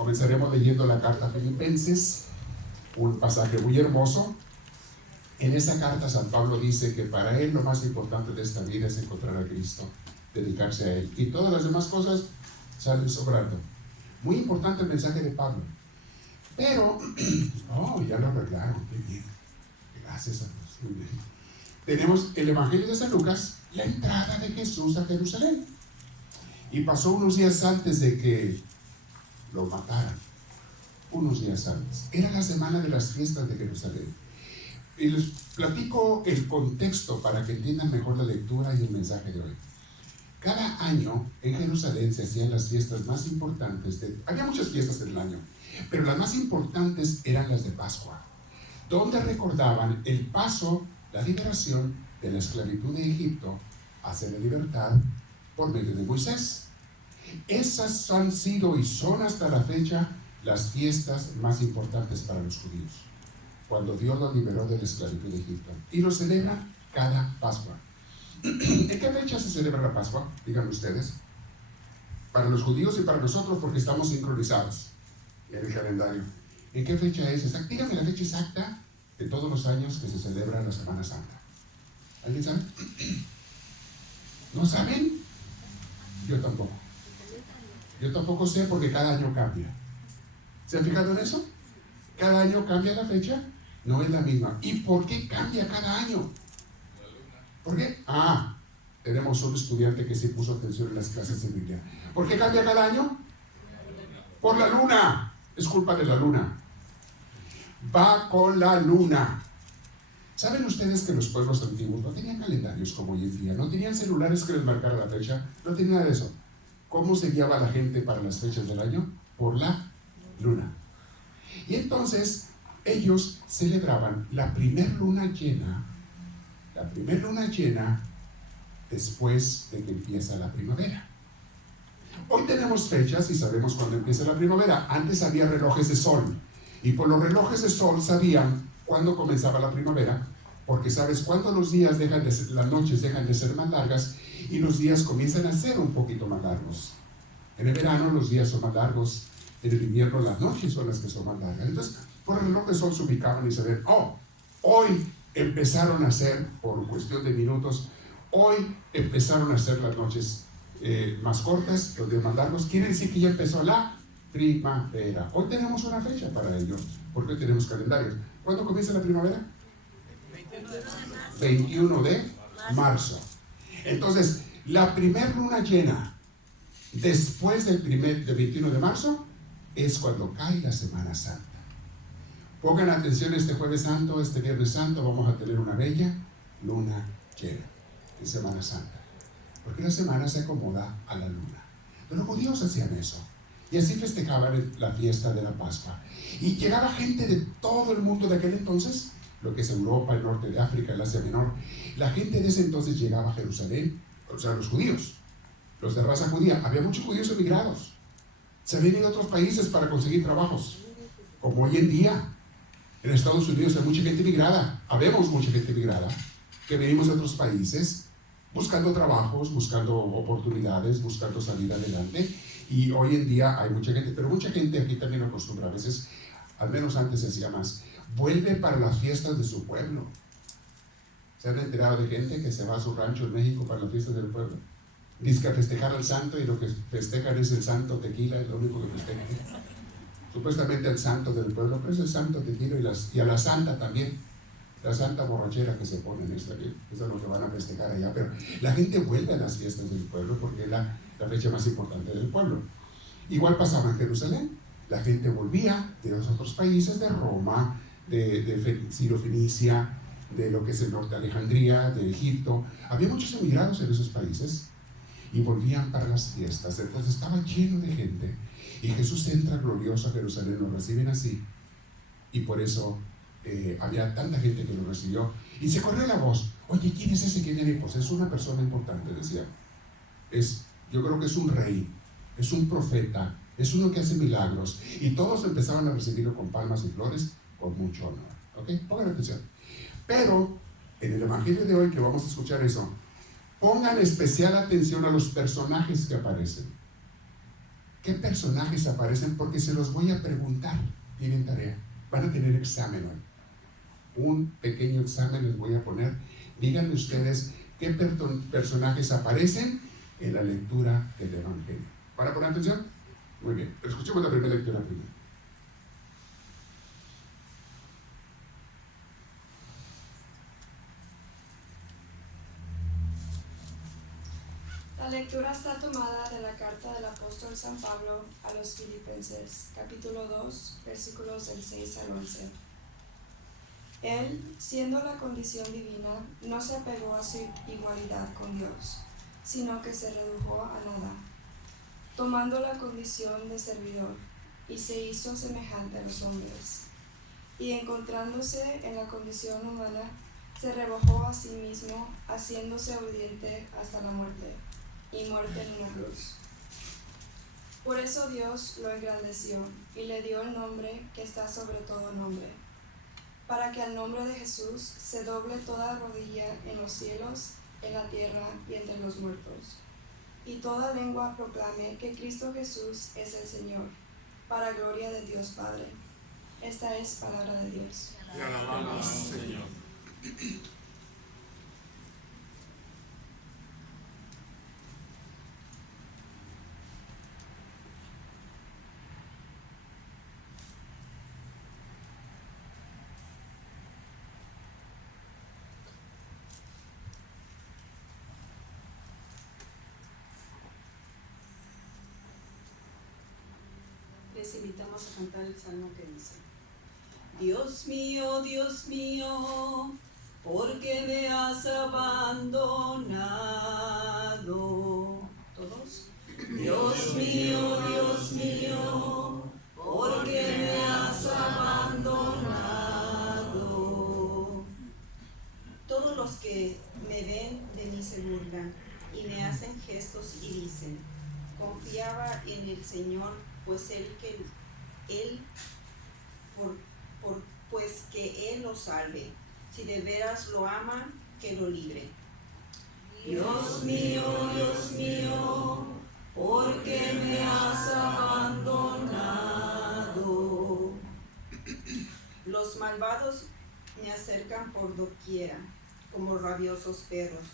Comenzaremos leyendo la carta a Filipenses, un pasaje muy hermoso. En esa carta San Pablo dice que para él lo más importante de esta vida es encontrar a Cristo, dedicarse a Él, y todas las demás cosas salen sobrando. Muy importante el mensaje de Pablo. Pero, ya lo arreglaron, qué bien. Gracias a Dios. Muy bien. Tenemos el Evangelio de San Lucas, la entrada de Jesús a Jerusalén. Y pasó unos días antes de que lo mataran. Unos días antes. Era la semana de las fiestas de Jerusalén. Y les platico el contexto para que entiendan mejor la lectura y el mensaje de hoy. Cada año en Jerusalén se hacían las fiestas más importantes. Había muchas fiestas en el año, pero las más importantes eran las de Pascua, donde recordaban el paso, la liberación de la esclavitud de Egipto hacia la libertad por medio de Moisés. Esas han sido y son hasta la fecha las fiestas más importantes para los judíos, cuando Dios los liberó de la esclavitud de Egipto, y lo celebran cada Pascua. ¿En qué fecha se celebra la Pascua? Díganme ustedes. Para los judíos y para nosotros, porque estamos sincronizados en el calendario. ¿En qué fecha es exacta? Díganme la fecha exacta de todos los años que se celebra la Semana Santa. ¿Alguien sabe? ¿No saben? Yo tampoco. Yo tampoco sé, porque cada año cambia. ¿Se han fijado en eso? Cada año cambia la fecha, no es la misma. ¿Y por qué cambia cada año? ¿Por qué? Tenemos un estudiante que sí puso atención en las clases de Biblia. ¿Por qué cambia cada año? Por la luna. Es culpa de la luna. Va con la luna. ¿Saben ustedes que los pueblos antiguos no tenían calendarios como hoy en día? No tenían celulares que les marcara la fecha. No tenían nada de eso. ¿Cómo se guiaba la gente para las fechas del año? Por la luna. Y entonces ellos celebraban la primer luna llena después de que empieza la primavera. Hoy tenemos fechas y sabemos cuándo empieza la primavera. Antes había relojes de sol, y por los relojes de sol sabían cuándo comenzaba la primavera, porque sabes cuándo los días las noches dejan de ser más largas y los días comienzan a ser un poquito más largos. En el verano los días son más largos, en el invierno las noches son las que son más largas. Entonces, por el reloj de sol se ubicaban y sabían, hoy empezaron a ser, por cuestión de minutos, hoy empezaron a ser las noches más cortas, los días más largos. Quiere decir que ya empezó la primavera. Hoy tenemos una fecha para ello, porque hoy tenemos calendarios. ¿Cuándo comienza la primavera? 21 de marzo. Entonces, la primer luna llena después del 21 de marzo es cuando cae la Semana Santa. Pongan atención, este Jueves Santo, este Viernes Santo, vamos a tener una bella luna llena en Semana Santa, porque la semana se acomoda a la luna. Los judíos hacían eso, y así festejaban la fiesta de la Pascua. Y llegaba gente de todo el mundo de aquel entonces, lo que es Europa, el norte de África, el Asia Menor. La gente de ese entonces llegaba a Jerusalén, o sea, los judíos, los de raza judía. Había muchos judíos emigrados, se habían ido a otros países para conseguir trabajos, como hoy en día. En Estados Unidos hay mucha gente migrada, habemos mucha gente migrada, que venimos de otros países buscando trabajos, buscando oportunidades, buscando salir adelante. Y hoy en día hay mucha gente, pero mucha gente aquí también acostumbra a veces, al menos antes se hacía más, vuelve para las fiestas de su pueblo. ¿Se han enterado de gente que se va a su rancho en México para las fiestas del pueblo? Dice que a festejar al santo, y lo que festejan es el santo tequila, es lo único que festejan. Supuestamente el santo del pueblo, pero es el santo tequila, y a la santa también, la santa borrachera que se ponen, eso es lo que van a festejar allá. Pero la gente vuelve a las fiestas del pueblo porque es la fecha más importante del pueblo. Igual pasaba en Jerusalén, la gente volvía de los otros países, de Roma, de Ciro-Fenicia, de lo que es el norte de Alejandría, de Egipto. Había muchos emigrados en esos países y volvían para las fiestas. Entonces estaba lleno de gente, y Jesús entra glorioso a Jerusalén, lo reciben así, y por eso había tanta gente que lo recibió. Y se corrió la voz: oye, ¿quién es ese que viene? Pues es una persona importante, decía. Yo creo que es un rey, es un profeta, es uno que hace milagros. Y todos empezaban a recibirlo con palmas y flores, con mucho honor. ¿Ok? Pongan atención. Pero en el Evangelio de hoy, que vamos a escuchar eso, pongan especial atención a los personajes que aparecen. ¿Qué personajes aparecen? Porque se los voy a preguntar. Tienen tarea. Van a tener examen hoy. Un pequeño examen les voy a poner. Díganme ustedes qué personajes aparecen en la lectura del Evangelio. ¿Para poner atención? Muy bien. Escuchemos la primera lectura primero. La lectura está tomada de la carta del apóstol San Pablo a los Filipenses, capítulo 2, versículos del 6 al 11. Él, siendo la condición divina, no se apegó a su igualdad con Dios, sino que se redujo a nada, tomando la condición de servidor, y se hizo semejante a los hombres. Y encontrándose en la condición humana, se rebajó a sí mismo, haciéndose obediente hasta la muerte, y muerte en una cruz. Por eso Dios lo engrandeció y le dio el nombre que está sobre todo nombre, para que al nombre de Jesús se doble toda rodilla en los cielos, en la tierra y entre los muertos, y toda lengua proclame que Cristo Jesús es el Señor, para gloria de Dios Padre. Esta es palabra de Dios. Te alabamos, Señor. Les invitamos a cantar el salmo que dice: Dios mío, ¿por qué me has abandonado? ¿Todos? Dios mío, ¿por qué me has abandonado? Todos los que me ven de mí se burlan y me hacen gestos y dicen: confiaba en el Señor, pues pues que Él lo salve. Si de veras lo ama, que lo libre. Dios mío, ¿por qué me has abandonado? Los malvados me acercan por doquiera, como rabiosos perros.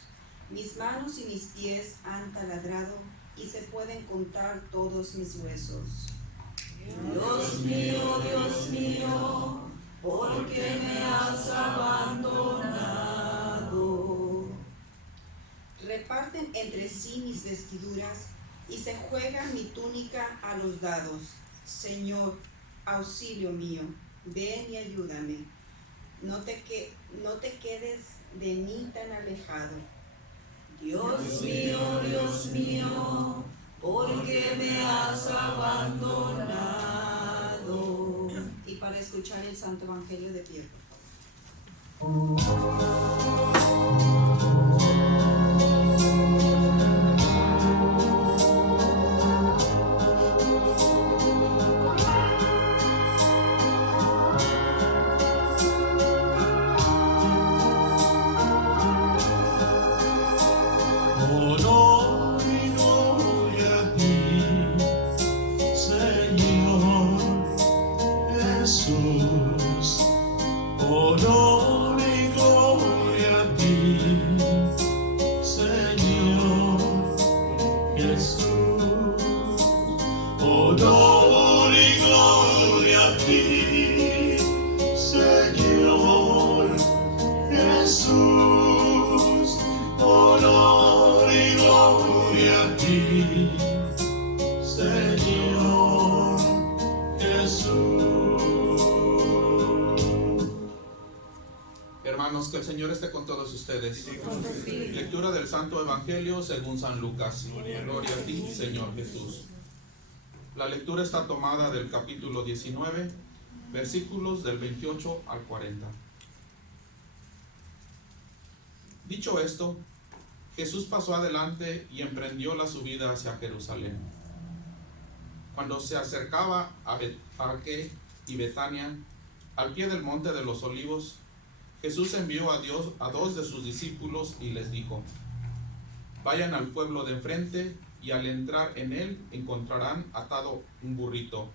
Mis manos y mis pies han taladrado, y se pueden contar todos mis huesos. Dios mío, ¿por qué me has abandonado? Reparten entre sí mis vestiduras y se juegan mi túnica a los dados. Señor, auxilio mío, ven y ayúdame. No te quedes de mí tan alejado. Dios mío, ¿por qué me has abandonado? Y para escuchar el Santo Evangelio de pie, por favor. Honor y gloria a ti, Señor Jesús. Honor y gloria a ti, Señor Jesús. Honor y gloria a ti, Señor Jesús. Hermanos, que el Señor esté con todos ustedes. Lectura del Santo Evangelio según San Lucas. Gloria a ti, Señor Jesús. La lectura está tomada del capítulo 19, versículos del 28 al 40. Dicho esto, Jesús pasó adelante y emprendió la subida hacia Jerusalén. Cuando se acercaba a Betfagé y Betania, al pie del monte de los Olivos, Jesús envió a dos de sus discípulos y les dijo: vayan al pueblo de enfrente y al entrar en él encontrarán atado un burrito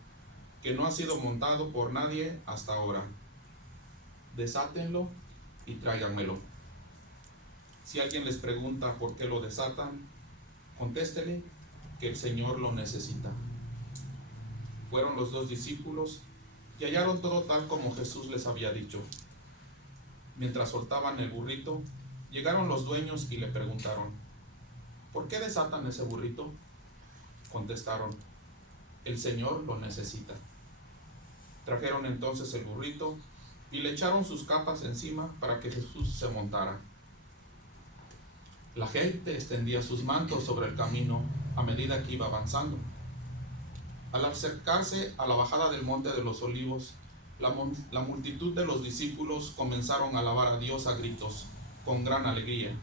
que no ha sido montado por nadie hasta ahora. Desátenlo y tráiganmelo. Si alguien les pregunta por qué lo desatan, contéstele que el Señor lo necesita. Fueron los 2 discípulos y hallaron todo tal como Jesús les había dicho. Mientras soltaban el burrito, llegaron los dueños y le preguntaron: ¿por qué desatan ese burrito? Contestaron: el Señor lo necesita. Trajeron entonces el burrito y le echaron sus capas encima para que Jesús se montara. La gente extendía sus mantos sobre el camino a medida que iba avanzando. Al acercarse a la bajada del Monte de los Olivos, la multitud de los discípulos comenzaron a alabar a Dios a gritos, con gran alegría,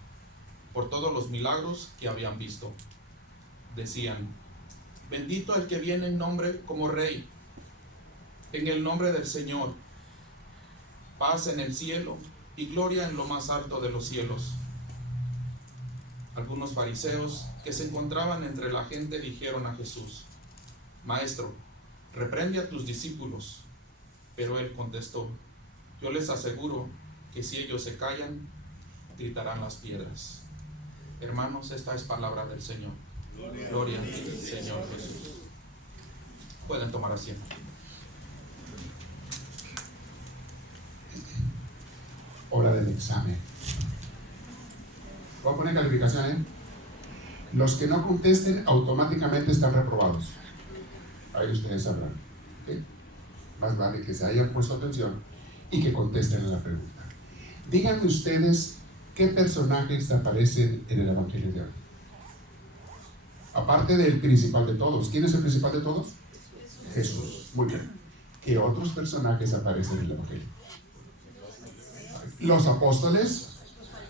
por todos los milagros que habían visto. Decían: bendito el que viene en nombre como Rey, en el nombre del Señor. Paz en el cielo y gloria en lo más alto de los cielos. Algunos fariseos que se encontraban entre la gente dijeron a Jesús: Maestro, reprende a tus discípulos. Pero él contestó: yo les aseguro que si ellos se callan, gritarán las piedras. Hermanos, esta es palabra del Señor. Gloria a ti, Señor Jesús. Pueden tomar asiento. Hora del examen. Voy a poner calificación, ¿eh? Los que no contesten automáticamente están reprobados. Ahí ustedes sabrán. ¿Okay? Más vale que se hayan puesto atención y que contesten a la pregunta. Díganme ustedes qué personajes aparecen en el Evangelio de hoy. Aparte del principal de todos. ¿Quién es el principal de todos? Jesús. Muy bien. ¿Qué otros personajes aparecen en el Evangelio? Los apóstoles,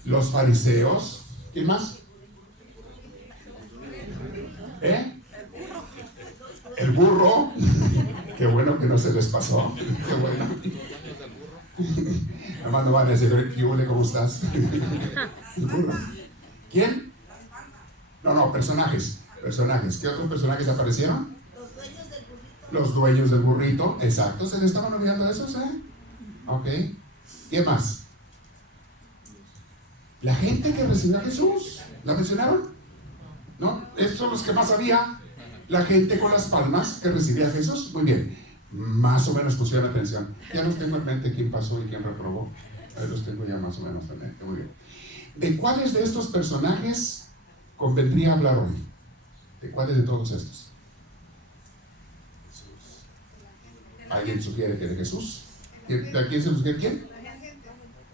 los fariseos. ¿Quién más? El burro. Qué bueno que no se les pasó. Qué bueno. Hermano, van a decir: ¿cómo estás? El burro. ¿Quién? No, personajes. ¿Qué otros personajes aparecieron? Los dueños del burrito. Exacto, ¿se le estaban olvidando esos, Ok. ¿Qué más? La gente que recibió a Jesús. ¿La mencionaron? ¿No? Estos son los que más había. La gente con las palmas que recibía a Jesús. Muy bien. Más o menos pusieron atención. Ya los tengo en mente quién pasó y quién reprobó. Ahí los tengo ya más o menos en mente. Muy bien. ¿De cuáles de estos personajes convendría hablar hoy? ¿De cuáles de todos estos? ¿Alguien sugiere que de Jesús? ¿De quién se sugiere quién?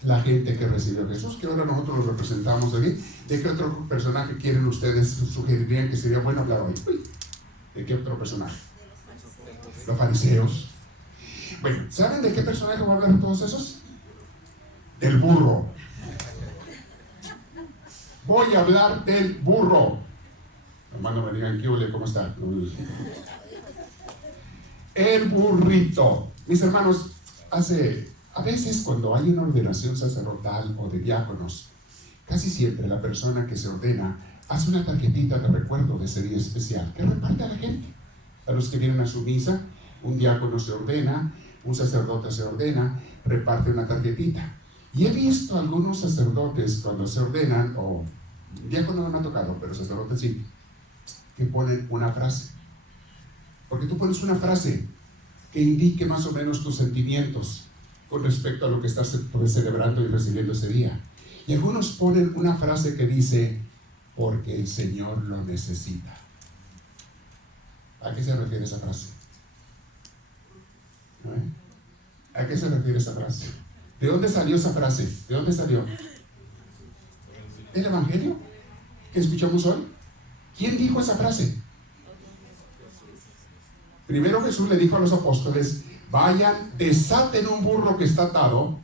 La gente que recibió a Jesús, que ahora nosotros lo representamos aquí. ¿De qué otro personaje quieren ustedes, sugerirían que sería bueno hablar hoy? ¿De qué otro personaje? Los fariseos. Bueno, ¿saben de qué personaje voy a hablar de todos esos? Del burro. Voy a hablar del burro. Hermano, me digan, ¿cómo está? El burrito. Mis hermanos, a veces cuando hay una ordenación sacerdotal o de diáconos, casi siempre la persona que se ordena hace una tarjetita de recuerdo de ese día especial que reparte a la gente. A los que vienen a su misa, un diácono se ordena, un sacerdote se ordena, reparte una tarjetita. Y he visto algunos sacerdotes cuando se ordenan, o diácono no me ha tocado, pero sacerdotes sí, que ponen una frase. Porque tú pones una frase que indique más o menos tus sentimientos con respecto a lo que estás celebrando y recibiendo ese día. Y algunos ponen una frase que dice: porque el Señor lo necesita. ¿A qué se refiere esa frase? ¿A qué se refiere esa frase? ¿De dónde salió esa frase? ¿De dónde salió? ¿Del Evangelio que escuchamos hoy? ¿Quién dijo esa frase? Primero Jesús le dijo a los apóstoles: vayan, desaten un burro que está atado.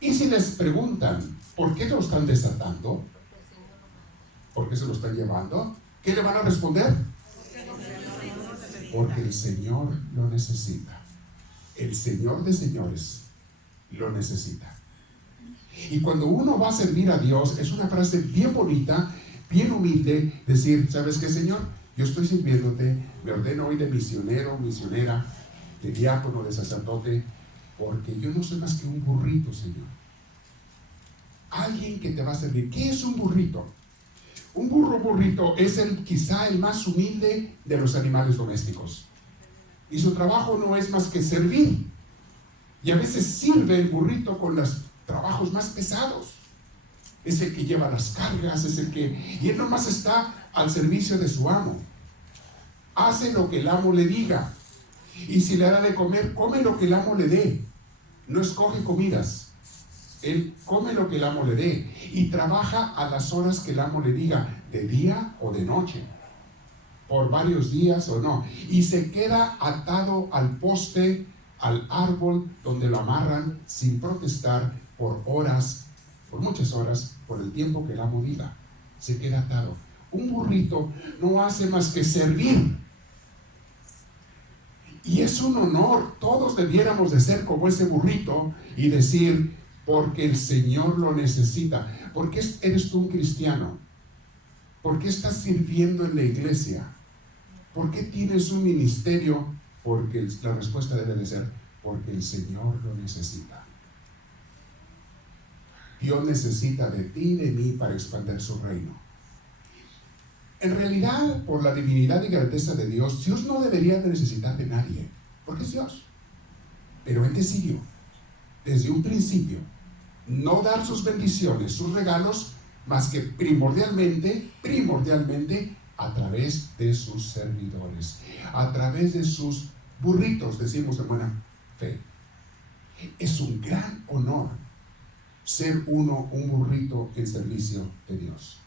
Y si les preguntan, ¿por qué lo están desatando? ¿Por qué se lo están llevando? ¿Qué le van a responder? Porque el Señor lo necesita. El Señor de señores lo necesita. Y cuando uno va a servir a Dios, es una frase bien bonita bien humilde, decir, ¿sabes qué, Señor? Yo estoy sirviéndote, me ordeno hoy de misionero, misionera, de diácono, de sacerdote, porque yo no soy más que un burrito, Señor. Alguien que te va a servir. ¿Qué es un burrito? Un burrito es quizá el más humilde de los animales domésticos. Y su trabajo no es más que servir. Y a veces sirve el burrito con los trabajos más pesados. Es el que lleva las cargas, y él nomás está al servicio de su amo. Hace lo que el amo le diga. Y si le da de comer, come lo que el amo le dé. No escoge comidas. Él come lo que el amo le dé. Y trabaja a las horas que el amo le diga, de día o de noche. Por varios días o no. Y se queda atado al poste, al árbol donde lo amarran sin protestar por horas, por muchas horas, por el tiempo que el amo diga. Se queda atado. Un burrito no hace más que servir. Y es un honor. Todos debiéramos de ser como ese burrito y decir, porque el Señor lo necesita. ¿Por qué eres tú un cristiano? ¿Por qué estás sirviendo en la iglesia? ¿Por qué tienes un ministerio? Porque la respuesta debe de ser, porque el Señor lo necesita. Dios necesita de ti y de mí para expandir su reino. En realidad, por la divinidad y grandeza de Dios, Dios no debería de necesitar de nadie, porque es Dios. Pero Él decidió, desde un principio, no dar sus bendiciones, sus regalos, más que primordialmente, a través de sus servidores, a través de sus burritos, decimos en buena fe. Es un gran honor ser un burrito en servicio de Dios.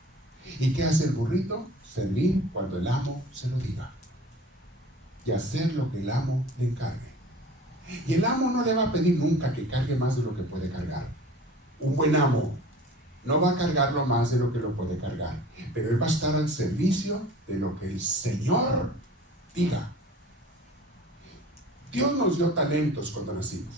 ¿Y qué hace el burrito? Servir cuando el amo se lo diga y hacer lo que el amo le encargue. Y el amo no le va a pedir nunca que cargue más de lo que puede cargar. Un buen amo no va a cargarlo más de lo que lo puede cargar, pero él va a estar al servicio de lo que el Señor diga. Dios nos dio talentos cuando nacimos,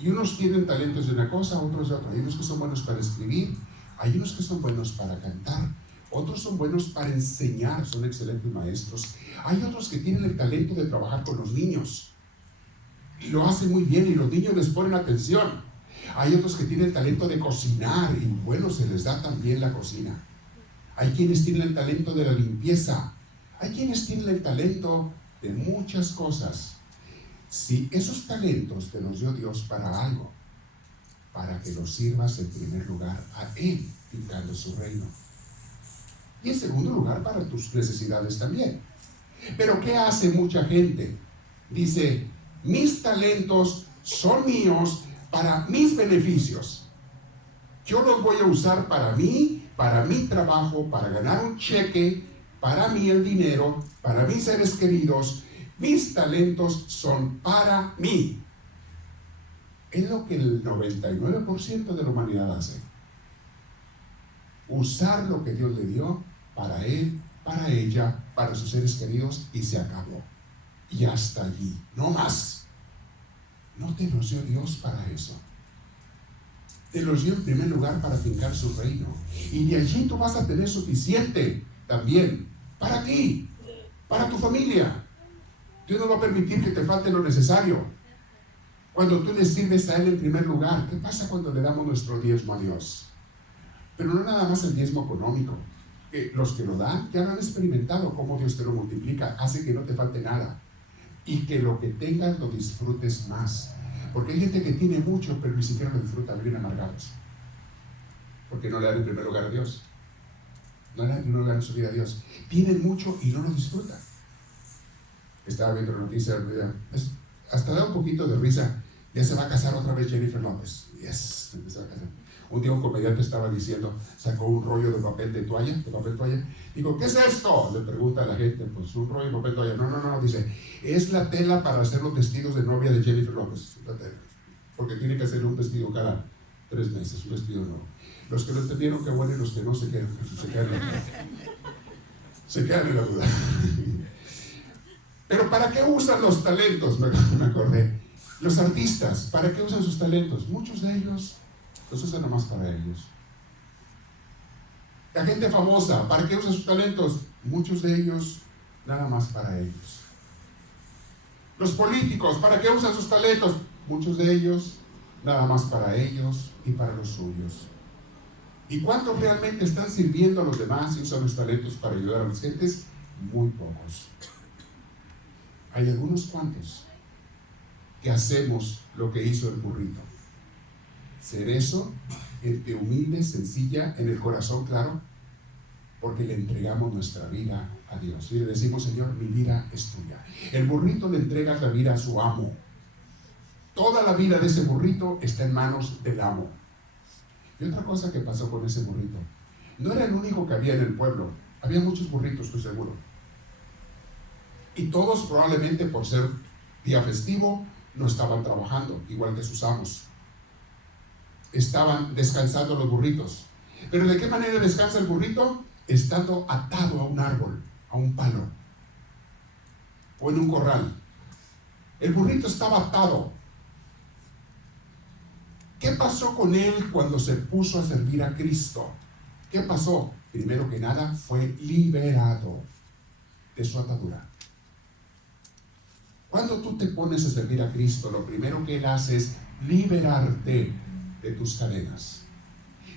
y unos tienen talentos de una cosa, otros de otra. Hay unos que son buenos para escribir, hay unos que son buenos para cantar, otros son buenos para enseñar, son excelentes maestros. Hay otros que tienen el talento de trabajar con los niños, y lo hacen muy bien y los niños les ponen atención. Hay otros que tienen el talento de cocinar y bueno, se les da también la cocina. Hay quienes tienen el talento de la limpieza. Hay quienes tienen el talento de muchas cosas. Si esos talentos te los dio Dios para algo, para que los sirvas en primer lugar a Él, pintando su reino. Y en segundo lugar para tus necesidades también. Pero ¿qué hace mucha gente? Dice, mis talentos son míos para mis beneficios. Yo los voy a usar para mí, para mi trabajo, para ganar un cheque, para mí el dinero, para mis seres queridos. Mis talentos son para mí. Es lo que el 99% de la humanidad hace. Usar lo que Dios le dio para él, para ella, para sus seres queridos, y se acabó. Y hasta allí, no más. No te los dio Dios para eso. Te los dio en primer lugar para fincar su reino. Y de allí tú vas a tener suficiente también para ti, para tu familia. Dios no va a permitir que te falte lo necesario. Cuando tú le sirves a Él en primer lugar, ¿qué pasa cuando le damos nuestro diezmo a Dios? Pero no nada más el diezmo económico. Los que lo dan ya lo han experimentado, cómo Dios te lo multiplica, hace que no te falte nada. Y que lo que tengas lo disfrutes más. Porque hay gente que tiene mucho, pero ni siquiera lo disfruta, bien amargados. Porque no le dan en primer lugar a Dios. No le dan en primer lugar en su vida a Dios. Tienen mucho y no lo disfrutan. Estaba viendo la noticia, hasta da un poquito de risa. Ya se va a casar otra vez Jennifer López. Yes, se va a casar. Un día un comediante estaba diciendo, sacó un rollo de papel toalla. Digo, ¿qué es esto? Le pregunta a la gente, pues un rollo de papel toalla. No, dice, es la tela para hacer los vestidos de novia de Jennifer López. Porque tiene que hacer un vestido cada 3 meses, un vestido nuevo. Los que lo entendieron, qué bueno, y los que no se quedan en la duda. Pero ¿para qué usan los talentos? Me acordé. Los artistas, ¿para qué usan sus talentos? Muchos de ellos los usan nomás para ellos. La gente famosa, ¿para qué usa sus talentos? Muchos de ellos nada más para ellos. Los políticos, ¿para qué usan sus talentos? Muchos de ellos nada más para ellos y para los suyos. ¿Y cuántos realmente están sirviendo a los demás y usan los talentos para ayudar a las gentes? Muy pocos. Hay algunos cuantos que hacemos lo que hizo el burrito. Ser eso, gente humilde, sencilla, en el corazón, claro, porque le entregamos nuestra vida a Dios. Y le decimos, Señor, mi vida es tuya. El burrito le entrega la vida a su amo. Toda la vida de ese burrito está en manos del amo. Y otra cosa que pasó con ese burrito, no era el único que había en el pueblo, había muchos burritos, estoy seguro. Y todos probablemente por ser día festivo no estaban trabajando, igual que sus amos. Estaban descansando los burritos. ¿Pero de qué manera descansa el burrito? Estando atado a un árbol, a un palo, o en un corral. El burrito estaba atado. ¿Qué pasó con él cuando se puso a servir a Cristo? ¿Qué pasó? Primero que nada, fue liberado de su atadura. Cuando tú te pones a servir a Cristo, lo primero que Él hace es liberarte de tus cadenas.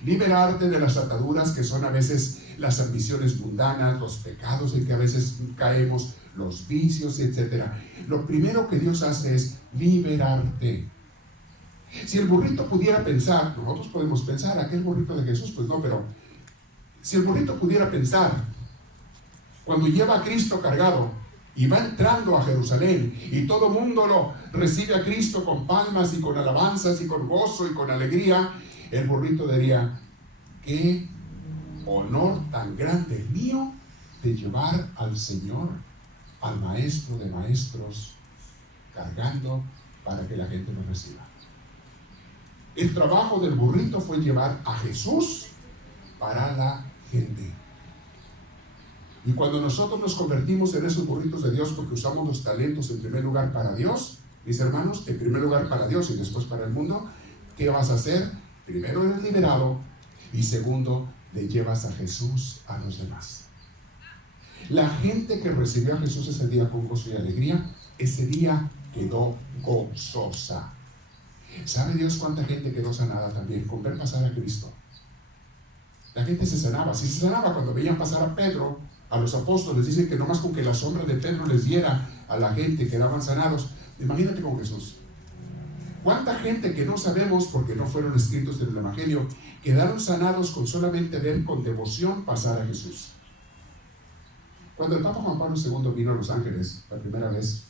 Liberarte de las ataduras que son a veces las ambiciones mundanas, los pecados en que a veces caemos, los vicios, etc. Lo primero que Dios hace es liberarte. Si el burrito pudiera pensar, nosotros podemos pensar, aquel burrito de Jesús, pues no, pero si el burrito pudiera pensar, cuando lleva a Cristo cargado y va entrando a Jerusalén y todo el mundo lo recibe a Cristo con palmas y con alabanzas y con gozo y con alegría, el burrito diría, qué honor tan grande mío de llevar al Señor, al Maestro de Maestros, cargando para que la gente lo reciba. El trabajo del burrito fue llevar a Jesús para la gente. Y cuando nosotros nos convertimos en esos burritos de Dios porque usamos los talentos en primer lugar para Dios, mis hermanos, en primer lugar para Dios y después para el mundo, ¿qué vas a hacer? Primero eres liberado y segundo, le llevas a Jesús a los demás. La gente que recibió a Jesús ese día con gozo y alegría, ese día quedó gozosa. ¿Sabe Dios cuánta gente quedó sanada también con ver pasar a Cristo? La gente se sanaba. Si se sanaba cuando veían pasar a Pedro, a los apóstoles, dicen que nomás con que la sombra de Pedro les diera a la gente quedaban sanados. Imagínate con Jesús. ¿Cuánta gente que no sabemos porque no fueron escritos en el Evangelio quedaron sanados con solamente ver con devoción pasar a Jesús? Cuando el Papa Juan Pablo II vino a Los Ángeles la primera vez,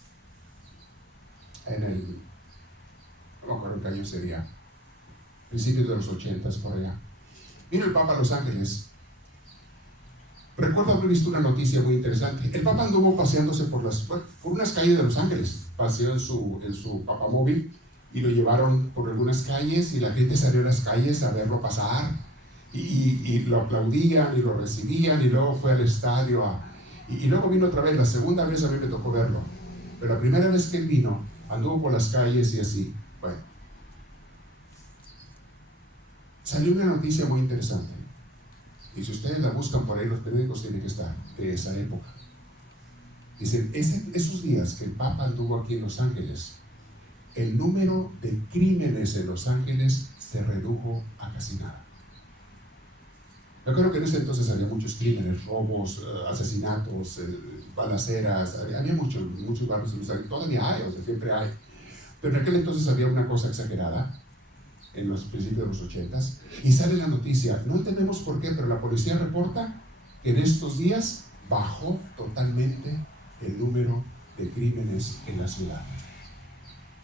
no me acuerdo qué año sería, principios de los 80s por allá, vino el Papa a Los Ángeles. Recuerdo haber visto una noticia muy interesante. El Papa anduvo paseándose por unas calles de Los Ángeles, paseó en su papamóvil y lo llevaron por algunas calles y la gente salió a las calles a verlo pasar y lo aplaudían y lo recibían y luego fue al estadio y luego vino otra vez. La segunda vez a mí me tocó verlo, pero la primera vez que él vino anduvo por las calles y así. Bueno, salió una noticia muy interesante y si ustedes la buscan por ahí, los periódicos tienen que estar de esa época. Dicen, esos días que el Papa anduvo aquí en Los Ángeles, el número de crímenes en Los Ángeles se redujo a casi nada. Yo creo que en ese entonces había muchos crímenes, robos, asesinatos, balaceras, había muchos barrios en Los Ángeles, todavía hay, o sea, siempre hay. Pero en aquel entonces había una cosa exagerada, en los principios de los 80s, y sale la noticia, no entendemos por qué, pero la policía reporta que en estos días bajó totalmente el número de crímenes en la ciudad.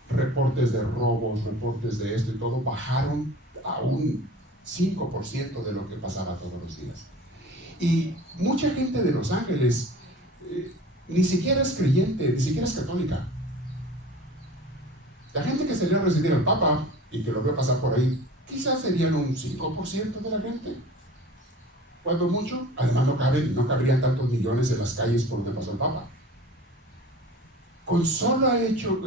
Reportes de robos, reportes de esto y todo, bajaron a un 5% de lo que pasaba todos los días. Y mucha gente de Los Ángeles ni siquiera es creyente, ni siquiera es católica. La gente que salió a recibir al Papa y que lo vio pasar por ahí, quizás serían un 5% de la gente. Cuando mucho, además no cabrían tantos millones en las calles por donde pasó el Papa. Con el solo hecho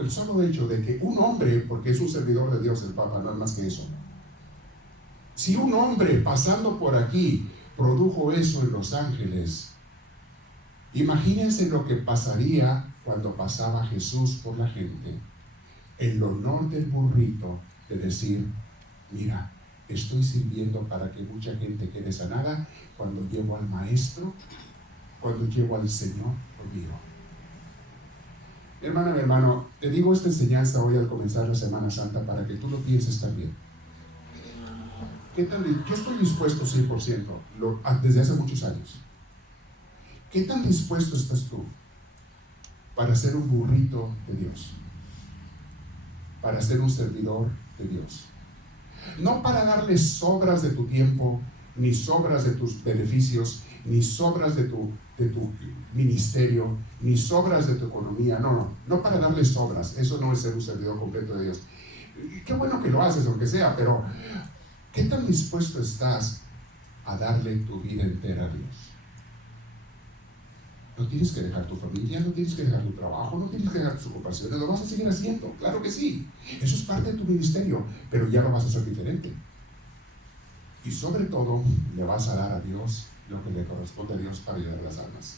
de que un hombre, porque es un servidor de Dios el Papa, no es más que eso. Si un hombre pasando por aquí produjo eso en Los Ángeles, imagínense lo que pasaría cuando pasaba Jesús por la gente. El honor del burrito de decir, mira, estoy sirviendo para que mucha gente quede sanada cuando llevo al Maestro, cuando llevo al Señor conmigo. Hermana, mi hermano, te digo esta enseñanza hoy al comenzar la Semana Santa para que tú lo pienses también. Yo estoy dispuesto 100%, desde hace muchos años. ¿Qué tan dispuesto estás tú para ser un burrito de Dios? Para ser un servidor de Dios. No para darle sobras de tu tiempo, ni sobras de tus beneficios, ni sobras de tu ministerio, ni sobras de tu economía. No para darle sobras. Eso no es ser un servidor completo de Dios. Qué bueno que lo haces, aunque sea, pero ¿qué tan dispuesto estás a darle tu vida entera a Dios? No tienes que dejar tu familia, no tienes que dejar tu trabajo, no tienes que dejar tus ocupaciones, lo vas a seguir haciendo, claro que sí. Eso es parte de tu ministerio, pero ya lo vas a hacer diferente. Y sobre todo, le vas a dar a Dios lo que le corresponde a Dios para ayudar a las almas.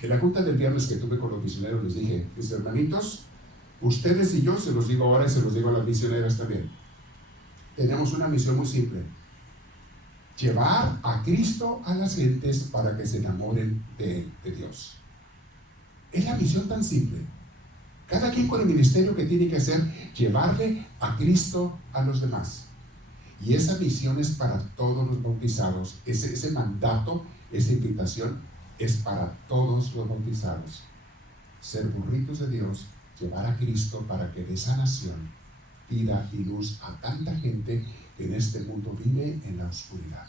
En la junta del viernes que tuve con los misioneros les dije, mis hermanitos, ustedes y yo, se los digo ahora y se los digo a las misioneras también, tenemos una misión muy simple: llevar a Cristo a las gentes para que se enamoren de Él, de Dios. Es la misión tan simple. Cada quien con el ministerio que tiene que hacer, llevarle a Cristo a los demás. Y esa misión es para todos los bautizados. Ese mandato, esa invitación es para todos los bautizados. Ser burritos de Dios, llevar a Cristo para que de esa nación vida y luz a tanta gente que en este mundo vive en la oscuridad.